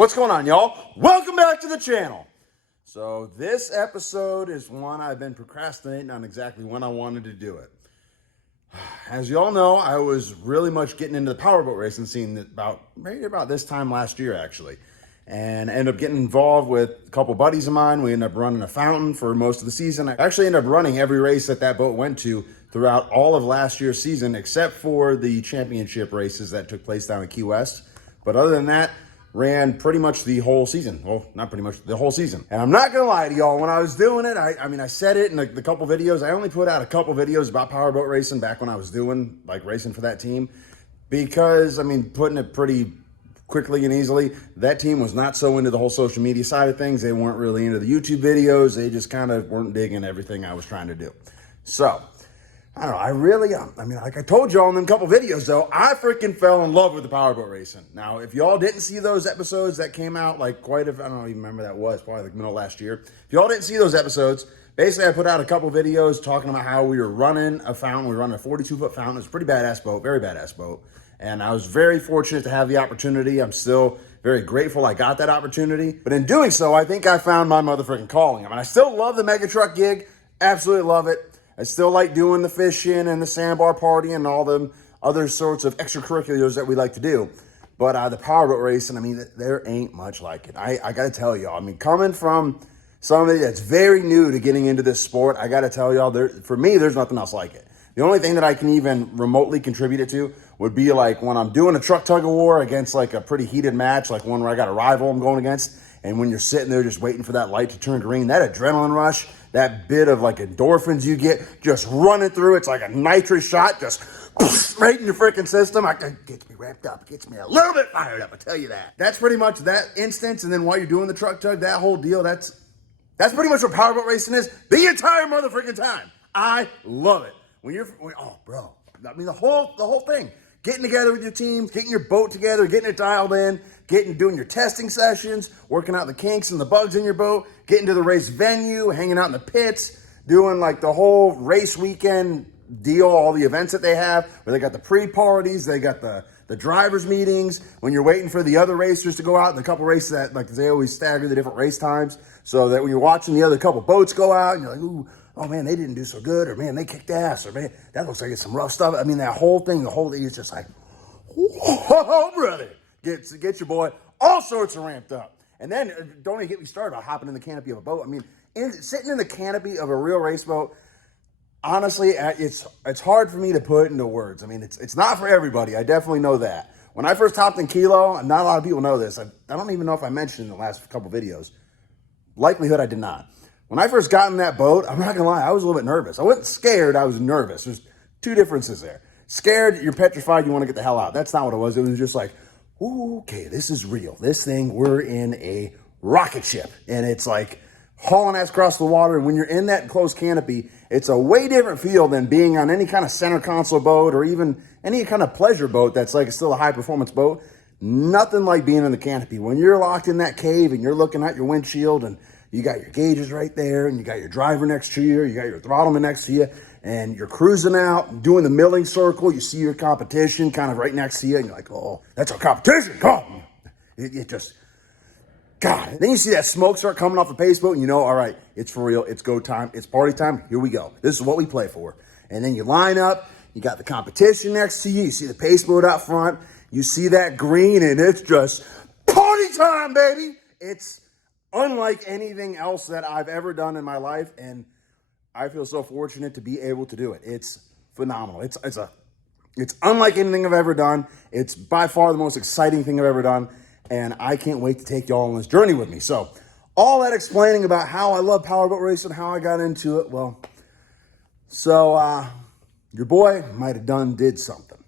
What's going on, y'all? Welcome back to the channel. So this episode is one I've been procrastinating on exactly when I wanted to do it. As you all know, I was really much getting into the powerboat racing scene maybe about this time last year, actually. And I ended up getting involved with a couple buddies of mine. We ended up running a fountain for most of the season. I actually ended up running every race that boat went to throughout all of last year's season, except for the championship races that took place down in Key West. But other than that, ran pretty much the whole season. Well, not pretty much, the whole season. And I'm not gonna lie to y'all, when I was doing it, I said it in the couple videos. I only put out a couple videos about powerboat racing back when I was doing racing for that team, because putting it pretty quickly and easily, that team was not so into the whole social media side of things. They weren't really into the YouTube videos. They just kind of weren't digging everything I was trying to do. So I don't know, like I told y'all in them couple videos though, I freaking fell in love with the powerboat racing. Now, if y'all didn't see those episodes that came out I don't even remember that was, probably middle of last year. If y'all didn't see those episodes, basically I put out a couple videos talking about how we were running a fountain. We were running a 42-foot fountain. It was a pretty badass boat, very badass boat. And I was very fortunate to have the opportunity. I'm still very grateful I got that opportunity. But in doing so, I think I found my motherfucking calling. I still love the mega truck gig. Absolutely love it. I still like doing the fishing and the sandbar party and all the other sorts of extracurriculars that we like to do. But the powerboat racing, there ain't much like it. I got to tell y'all, coming from somebody that's very new to getting into this sport, I got to tell y'all, for me, there's nothing else like it. The only thing that I can even remotely contribute it to would be when I'm doing a truck tug of war against a pretty heated match, like one where I got a rival I'm going against. And when you're sitting there just waiting for that light to turn green, that adrenaline rush, that bit of endorphins you get just running through, it's like a nitrous shot, just right in your freaking system. It gets me wrapped up, it gets me a little bit fired up, I tell you that. That's pretty much that instance. And then while you're doing the truck tug, that whole deal, that's pretty much what powerboat racing is the entire motherfucking time. I love it. The whole thing. Getting together with your teams, getting your boat together, getting it dialed in, doing your testing sessions, working out the kinks and the bugs in your boat, getting to the race venue, hanging out in the pits, doing the whole race weekend deal, all the events that they have, where they got the pre-parties, they got the drivers meetings, when you're waiting for the other racers to go out, the couple races that, they always stagger the different race times, so that when you're watching the other couple boats go out, and you're like, ooh, oh man, they didn't do so good, or man, they kicked ass, or man, that looks like it's some rough stuff. That whole thing, is just whoa, brother. Get your boy all sorts of ramped up. And then don't even get me started about hopping in the canopy of a boat. Sitting in the canopy of a real race boat, honestly, it's hard for me to put into words. It's not for everybody. I definitely know that. When I first hopped in Kilo, and not a lot of people know this, I don't even know if I mentioned in the last couple videos. Likelihood I did not. When I first got in that boat, I'm not gonna lie, I was a little bit nervous. I wasn't scared, I was nervous. There's two differences there. Scared, you're petrified, you wanna get the hell out. That's not what it was. It was just ooh, okay, this is real. This thing, we're in a rocket ship. And it's hauling ass across the water. And when you're in that closed canopy, it's a way different feel than being on any kind of center console boat or even any kind of pleasure boat that's still a high performance boat. Nothing like being in the canopy. When you're locked in that cave and you're looking at your windshield and you got your gauges right there, and you got your driver next to you, you got your throttleman next to you, and you're cruising out, doing the milling circle. You see your competition kind of right next to you, and you're like, oh, that's our competition. Come. It just, God. Then you see that smoke start coming off the pace boat, and you know, all right, it's for real. It's go time. It's party time. Here we go. This is what we play for. And then you line up. You got the competition next to you. You see the pace boat out front. You see that green, and it's just party time, baby. It's unlike anything else that I've ever done in my life, and I feel so fortunate to be able to do it. It's phenomenal. It's unlike anything I've ever done. It's by far the most exciting thing I've ever done, and I can't wait to take y'all on this journey with me. So all that explaining about how I love powerboat racing, how I got into it, your boy might have did something.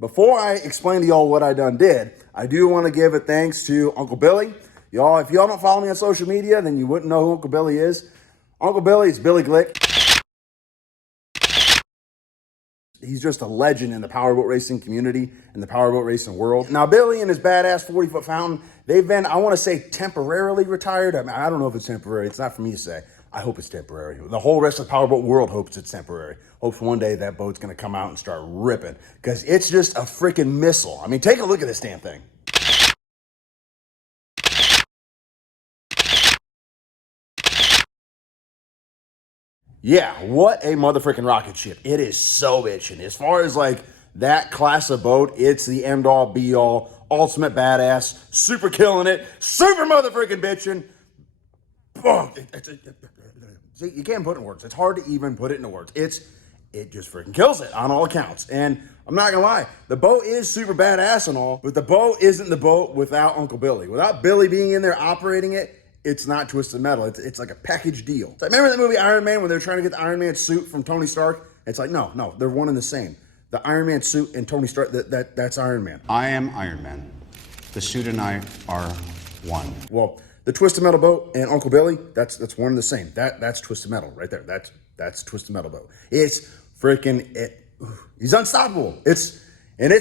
Before I explain to y'all what I did, I do want to give a thanks to Uncle Billy. Y'all, if y'all don't follow me on social media, then you wouldn't know who Uncle Billy is. Uncle Billy is Billy Glick. He's just a legend in the powerboat racing community and the powerboat racing world. Now, Billy and his badass 40-foot fountain, they've been, I want to say, temporarily retired. I don't know if it's temporary. It's not for me to say. I hope it's temporary. The whole rest of the powerboat world hopes it's temporary. Hopes one day that boat's going to come out and start ripping, because it's just a freaking missile. Take a look at this damn thing. Yeah, what a motherfucking rocket ship. It is so bitchin'. As far as like that class of boat, it's the end all be all, ultimate badass, super killing it, super motherfucking bitchin'. Oh, see, you can't put it in words. It's hard to even put it into words. It just freaking kills it on all accounts. And I'm not gonna lie, the boat is super badass and all, but the boat isn't the boat without Uncle Billy. Without Billy being in there operating it, it's not Twisted Metal. It's like a package deal. So remember that movie Iron Man when they're trying to get the Iron Man suit from Tony Stark? It's like, no, they're one and the same. The Iron Man suit and Tony Stark, that's Iron Man. I am Iron Man. The suit and I are one. Well, the Twisted Metal boat and Uncle Billy, that's one and the same. That's Twisted Metal right there. That's Twisted Metal boat. It's freaking it. He's unstoppable. It's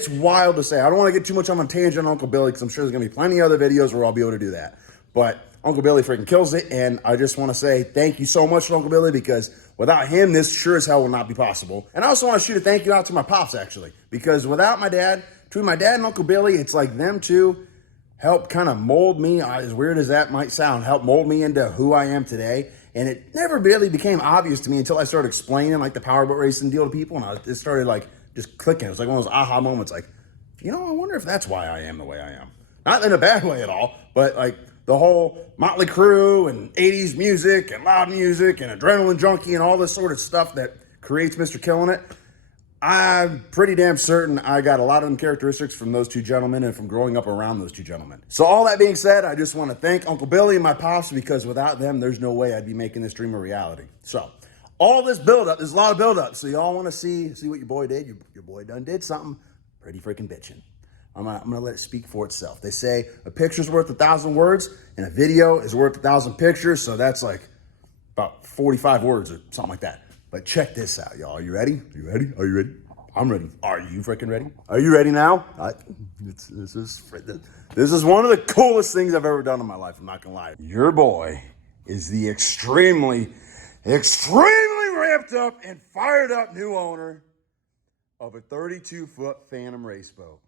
wild to say. I don't want to get too much on a tangent on Uncle Billy because I'm sure there's gonna be plenty of other videos where I'll be able to do that. But Uncle Billy freaking kills it, and I just want to say thank you so much to Uncle Billy because without him, this sure as hell will not be possible. And I also want to shoot a thank you out to my pops actually because without my dad, between my dad and Uncle Billy, it's like them two helped kind of mold me, as weird as that might sound, helped mold me into who I am today. And it never really became obvious to me until I started explaining like the powerboat racing deal to people, and it started like just clicking. It was like one of those aha moments, like, I wonder if that's why I am the way I am. Not in a bad way at all, but like the whole Motley Crue and 80s music and loud music and adrenaline junkie and all this sort of stuff that creates Mr. Killin' It. I'm pretty damn certain I got a lot of them characteristics from those two gentlemen and from growing up around those two gentlemen. So all that being said, I just want to thank Uncle Billy and my pops because without them, there's no way I'd be making this dream a reality. So all this buildup, there's a lot of buildup. So y'all want to see what your boy did. Your boy done did something pretty freaking bitchin'. I'm gonna let it speak for itself. They say a picture's worth 1,000 words and a video is worth 1,000 pictures. So that's like about 45 words or something like that. But check this out, y'all. Are you ready? Are you ready? Are you ready? I'm ready. Are you freaking ready? Are you ready now? This is one of the coolest things I've ever done in my life. I'm not gonna lie. Your boy is the extremely ramped up and fired up new owner of a 32-foot Phantom race boat.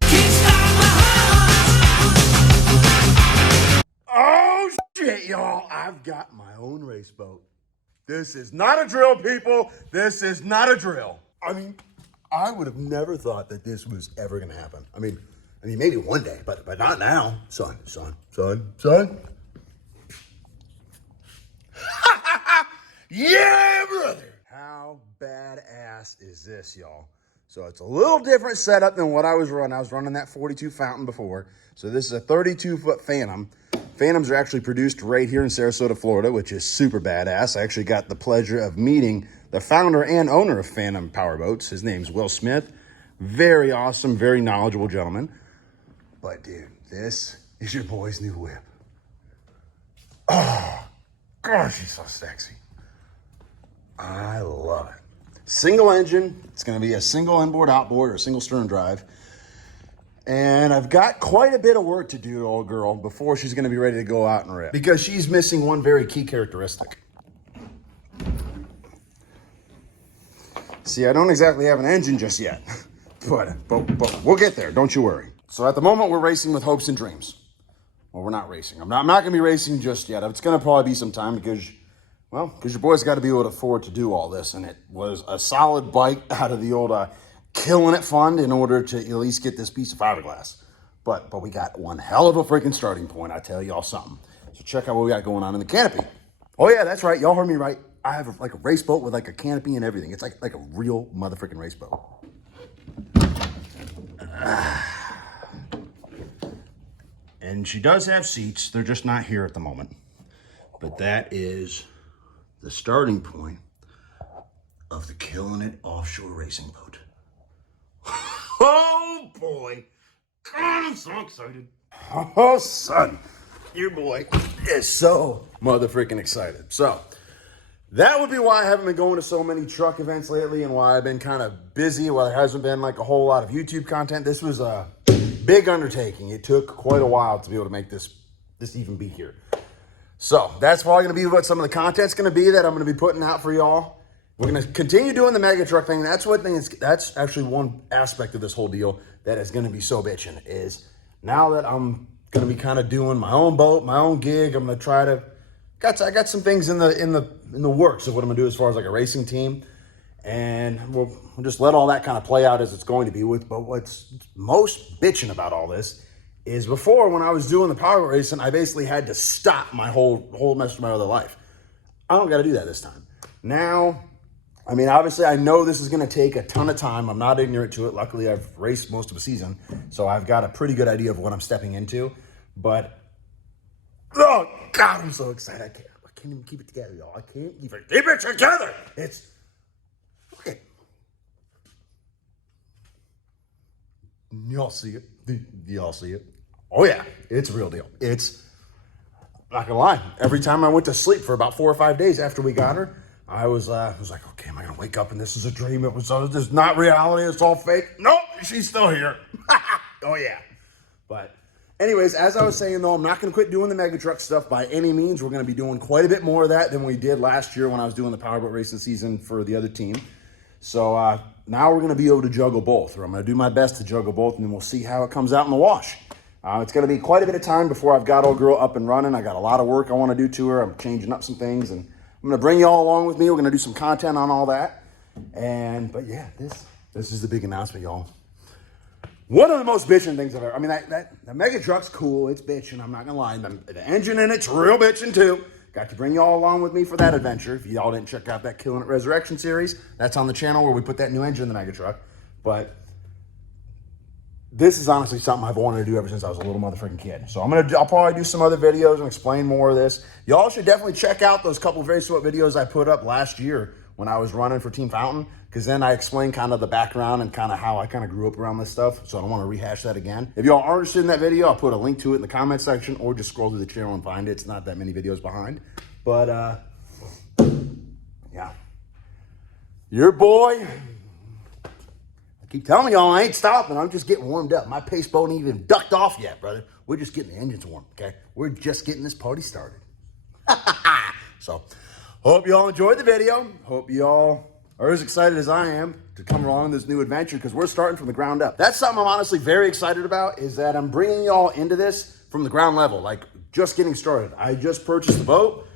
Oh shit, y'all! I've got my own race boat. This is not a drill, people. This is not a drill. I mean, I would have never thought that this was ever gonna happen. I mean, maybe one day, but not now. Son. Yeah, brother. How badass is this, y'all? So it's a little different setup than what I was running. I was running that 42 Fountain before. So this is a 32-foot Phantom. Phantoms are actually produced right here in Sarasota, Florida, which is super badass. I actually got the pleasure of meeting the founder and owner of Phantom Powerboats. His name's Will Smith. Very awesome, very knowledgeable gentleman. But dude, this is your boy's new whip. Oh, gosh, she's so sexy. I love it. Single engine. It's going to be a single inboard, outboard, or single stern drive. And I've got quite a bit of work to do to old girl before she's going to be ready to go out and rip. Because she's missing one very key characteristic. See, I don't exactly have an engine just yet. But we'll get there. Don't you worry. So at the moment, we're racing with hopes and dreams. Well, we're not racing. I'm not going to be racing just yet. It's going to probably be some time because your boy's got to be able to afford to do all this. And it was a solid bite out of the old Killin' It fund in order to at least get this piece of fiberglass. But we got one hell of a freaking starting point. I tell y'all something. So check out what we got going on in the canopy. Oh yeah, that's right. Y'all heard me right. I have like a race boat with like a canopy and everything. It's like a real motherfucking race boat. And she does have seats. They're just not here at the moment. But that is the starting point of the Killin' It offshore racing boat. Oh boy. God, I'm so excited. Oh son, your boy is so motherfucking excited. So that would be why I haven't been going to so many truck events lately and why I've been kind of busy. Well, there hasn't been like a whole lot of YouTube content. This was a big undertaking. It took quite a while to be able to make this even be here. So that's probably going to be what some of the content's going to be that I'm going to be putting out for y'all. We're going to continue doing the mega truck thing. That's actually one aspect of this whole deal that is going to be so bitchin' is now that I'm going to be kind of doing my own boat, my own gig, I'm going to try to I got some things in the works of what I'm gonna do as far as like a racing team, and we'll just let all that kind of play out as it's going to be. But what's most bitching about all this is before, when I was doing the power racing, I basically had to stop my whole mess of my other life. I don't got to do that this time. Now, I mean, obviously, I know this is going to take a ton of time. I'm not ignorant to it. Luckily, I've raced most of the season, so I've got a pretty good idea of what I'm stepping into. But, oh, God, I'm so excited. I can't even keep it together, y'all. I can't even keep it together. It's, okay. Y'all see it? Y'all see it? Oh, yeah, it's a real deal. It's, not gonna lie, every time I went to sleep for about 4 or 5 days after we got her, I was like, okay, am I gonna wake up and this is a dream? It was just not reality. It's all fake. Nope, she's still here. Oh yeah. But anyways, as I was saying though, I'm not gonna quit doing the mega truck stuff by any means. We're gonna be doing quite a bit more of that than we did last year when I was doing the powerboat racing season for the other team. So now we're gonna be able to juggle both, or I'm gonna do my best to juggle both, and then we'll see how it comes out in the wash. It's going to be quite a bit of time before I've got old girl up and running. I got a lot of work I want to do to her. I'm changing up some things, and I'm going to bring you all along with me. We're going to do some content on all that. But yeah, this is the big announcement, y'all. One of the most bitching things I've ever, I mean, that mega truck's cool. It's bitching. I'm not going to lie. The engine in it's real bitching too. Got to bring you all along with me for that adventure. If y'all didn't check out that Killin It Resurrection series, that's on the channel where we put that new engine in the mega truck. But this is honestly something I've wanted to do ever since I was a little motherfucking kid. So I'll probably do some other videos and explain more of this. Y'all should definitely check out those couple very short videos I put up last year when I was running for Team Fountain, because then I explained kind of the background and kind of how I kind of grew up around this stuff. So I don't want to rehash that again. If y'all are interested in that video, I'll put a link to it in the comment section, or just scroll through the channel and find it. It's not that many videos behind. But yeah, your boy, keep telling y'all I ain't stopping. I'm just getting warmed up. My pace boat ain't even ducked off yet, brother. We're just getting the engines warm, okay? We're just getting this party started. So, hope y'all enjoyed the video. Hope y'all are as excited as I am to come along this new adventure, because we're starting from the ground up. That's something I'm honestly very excited about, is that I'm bringing y'all into this from the ground level, like just getting started. I just purchased the boat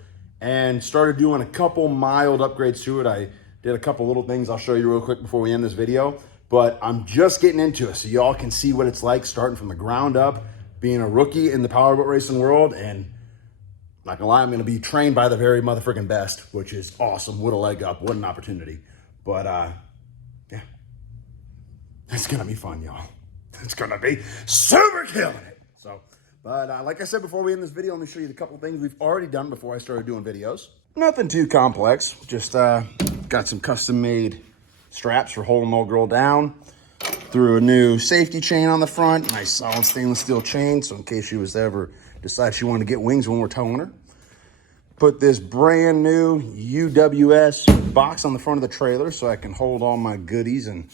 and started doing a couple mild upgrades to it. I did a couple little things I'll show you real quick before we end this video. But I'm just getting into it so y'all can see what it's like starting from the ground up, being a rookie in the powerboat racing world. And not gonna lie, I'm gonna be trained by the very motherfucking best, which is awesome. What a leg up, what an opportunity. But yeah, it's gonna be fun, y'all. It's gonna be super killing it. So, but like I said before we end this video, let me show you the couple things we've already done before I started doing videos. Nothing too complex, just got some custom made straps for holding old girl down. Threw a new safety chain on the front, nice solid stainless steel chain, so in case she was ever decide she wanted to get wings when we're towing her. Put this brand new UWS box on the front of the trailer so I can hold all my goodies and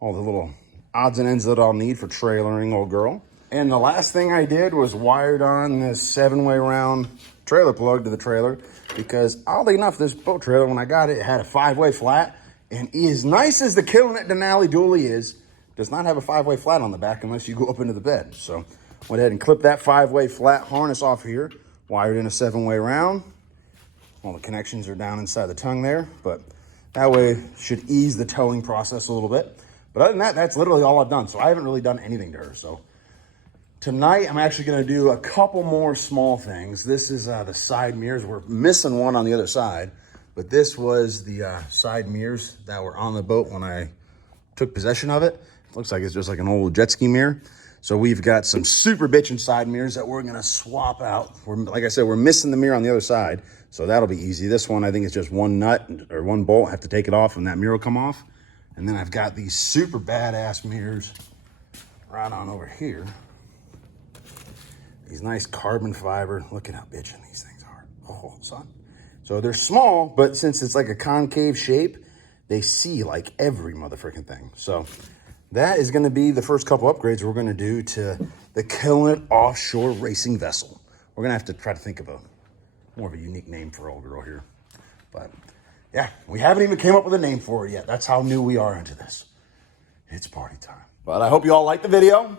all the little odds and ends that I'll need for trailering old girl. And the last thing I did was wired on this 7-way round trailer plug to the trailer, because oddly enough, this boat trailer, when I got it, it had a 5-way flat. And as nice as the Killin It Denali dually is, does not have a 5-way flat on the back unless you go up into the bed. So went ahead and clipped that 5-way flat harness off here, wired in a 7-way round. All the connections are down inside the tongue there, but that way should ease the towing process a little bit. But other than that, that's literally all I've done. So I haven't really done anything to her. So tonight, I'm actually gonna do a couple more small things. This is the side mirrors. We're missing one on the other side. But this was the side mirrors that were on the boat when I took possession of it. Looks like it's just like an old jet ski mirror. So we've got some super bitchin' side mirrors that we're gonna swap out. Like I said, we're missing the mirror on the other side, so that'll be easy. This one, I think it's just one nut or one bolt. I have to take it off and that mirror will come off. And then I've got these super badass mirrors right on over here. These nice carbon fiber. Look at how bitchin' these things are. Oh, son. So they're small, but since it's like a concave shape, they see like every motherfucking thing. So that is gonna be the first couple upgrades we're gonna do to the Killin It offshore racing vessel. We're gonna have to try to think of more of a unique name for old girl here. But yeah, we haven't even came up with a name for it yet. That's how new we are into this. It's party time. But I hope you all liked the video.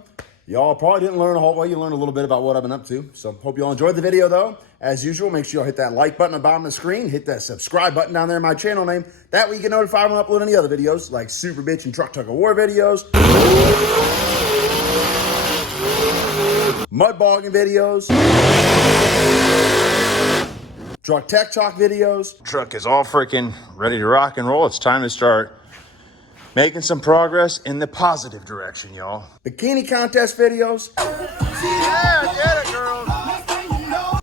Y'all probably didn't learn a whole way. You learned a little bit about what I've been up to. So hope you all enjoyed the video though. As usual, make sure you hit that like button at the bottom of the screen. Hit that subscribe button down there in my channel name. That way you get notified when I upload any other videos like Super Bitch and Truck Tug of War videos, mud bogging videos, truck tech talk videos. Truck is all freaking ready to rock and roll. It's time to start making some progress in the positive direction, y'all. Bikini contest videos. Yeah, get it, girls.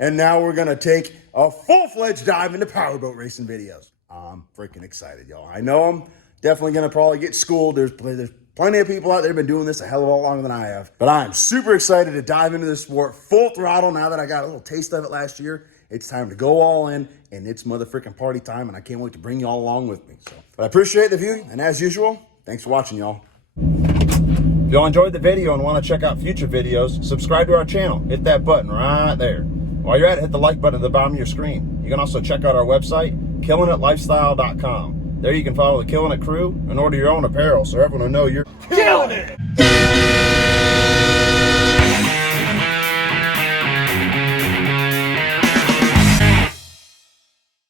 And now we're gonna take a full-fledged dive into powerboat racing videos. I'm freaking excited, y'all. I know I'm definitely gonna probably get schooled. There's plenty of people out there who've been doing this a hell of a lot longer than I have. But I'm super excited to dive into this sport full throttle now that I got a little taste of it last year. It's time to go all in, and it's motherfucking party time, and I can't wait to bring you all along with me. So, but I appreciate the view, and as usual, thanks for watching, y'all. If y'all enjoyed the video and want to check out future videos, subscribe to our channel. Hit that button right there. While you're at it, hit the like button at the bottom of your screen. You can also check out our website, killinitlifestyle.com. There you can follow the Killin It crew and order your own apparel so everyone will know you're killing it!